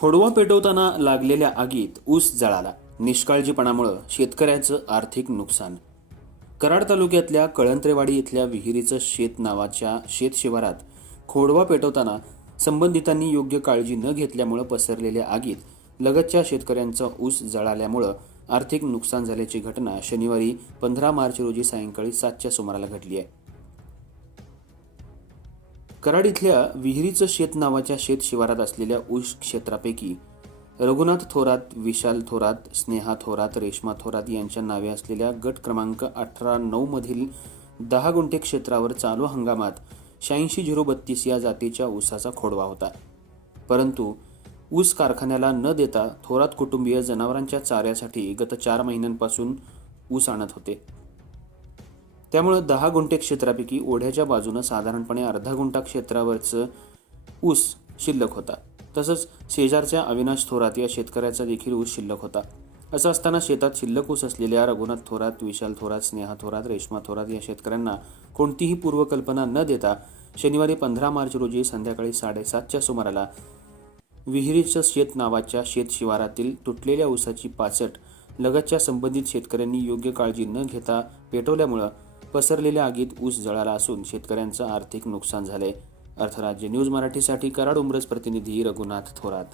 खोडवा पेटवताना लागलेल्या आगीत ऊस जळाला. निष्काळजीपणामुळं शेतकऱ्याचं आर्थिक नुकसान. कराड तालुक्यातल्या कळंत्रेवाडी इथल्या विहिरीचं शेत नावाच्या शेत शिवारात खोडवा पेटवताना संबंधितांनी योग्य काळजी न घेतल्यामुळं पसरलेल्या आगीत लगतच्या शेतकऱ्यांचा ऊस जळाल्यामुळं आर्थिक नुकसान झाल्याची घटना शनिवारी पंधरा मार्च रोजी सायंकाळी सातच्या सुमाराला घडली आहे. कराड इथल्या विहिरीचं शेत नावाच्या शेत शिवारात असलेल्या ऊस क्षेत्रापैकी रघुनाथ थोरात विशाल थोरात स्नेहा थोरात रेश्मा थोरात यांच्या नावे असलेल्या गट क्रमांक अठरा नऊ मधील दहा गुंठे क्षेत्रावर चालू हंगामात शहाऐंशी झिरो बत्तीस या जातीच्या ऊसाचा खोडवा होता. परंतु ऊस कारखान्याला न देता थोरात कुटुंबीय जनावरांच्या चाऱ्यासाठी गत चार महिन्यांपासून ऊस आणत होते. त्यामुळं दहा गुंठे क्षेत्रापैकी ओढ्याच्या बाजूनं साधारणपणे अर्धा गुंठा क्षेत्रावरचं ऊस शिल्लक होता. तसंच शेजारच्या अविनाश थोरात या शेतकऱ्याचा देखील ऊस शिल्लक होता. असं असताना शेतात शिल्लक ऊस असलेल्या रघुनाथ थोरात विशाल थोरात स्नेहा थोरात रेश्मा थोरात या शेतकऱ्यांना कोणतीही पूर्वकल्पना न देता शनिवारी पंधरा मार्च रोजी संध्याकाळी साडेसातच्या सुमाराला विहिरीचं शेत नावाच्या शेत शिवारातील तुटलेल्या ऊसाची पाचट लगतच्या संबंधित शेतकऱ्यांनी योग्य काळजी न घेता पेटवल्यामुळं पसरलेल्या आगीत ऊस जळाला असून शेतकऱ्यांचं आर्थिक नुकसान झालंय. अर्थराज्य न्यूज मराठीसाठी कराड उमरज प्रतिनिधी रघुनाथ थोरात.